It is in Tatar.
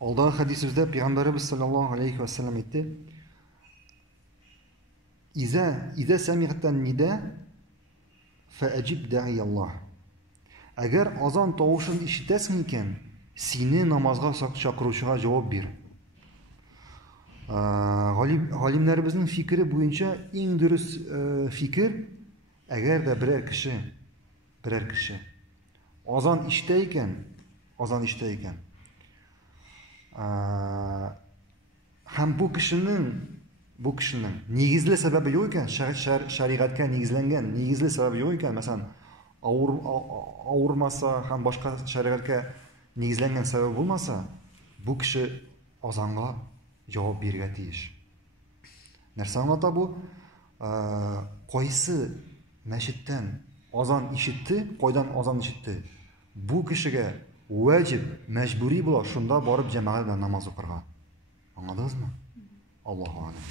Alдағы хадисімізде Пeygamberimiz sallallahu aleyhi ve sellem aytты: İza sami'tan nida fa'ajib da'iyallah. Agar azon tovushini eshitasan ekan, seni namozga chaqiruvchiga javob ber. Alimlarimizning fikri bo'yicha eng durust fikr, agarda biror kishi azon eshitsa ekan, ham bu kishining negizli sababi yo'q ekan, shariatga negizlangan negizli sababi yo'q ekan, masalan og'irmasa ham boshqa shariatga negizlangan sabab bo'lmasa, bu kishi azonga javob berga tegish. Narsa anlatadi bu, qaysi masjiddan azon eshitdi, qaydan azon eshitdi, bu kishiga vacib, majburiy bo'ladi shunda borib jamoat bilan namoz o'qirgan. Anladingizmi? Allohu a'lam.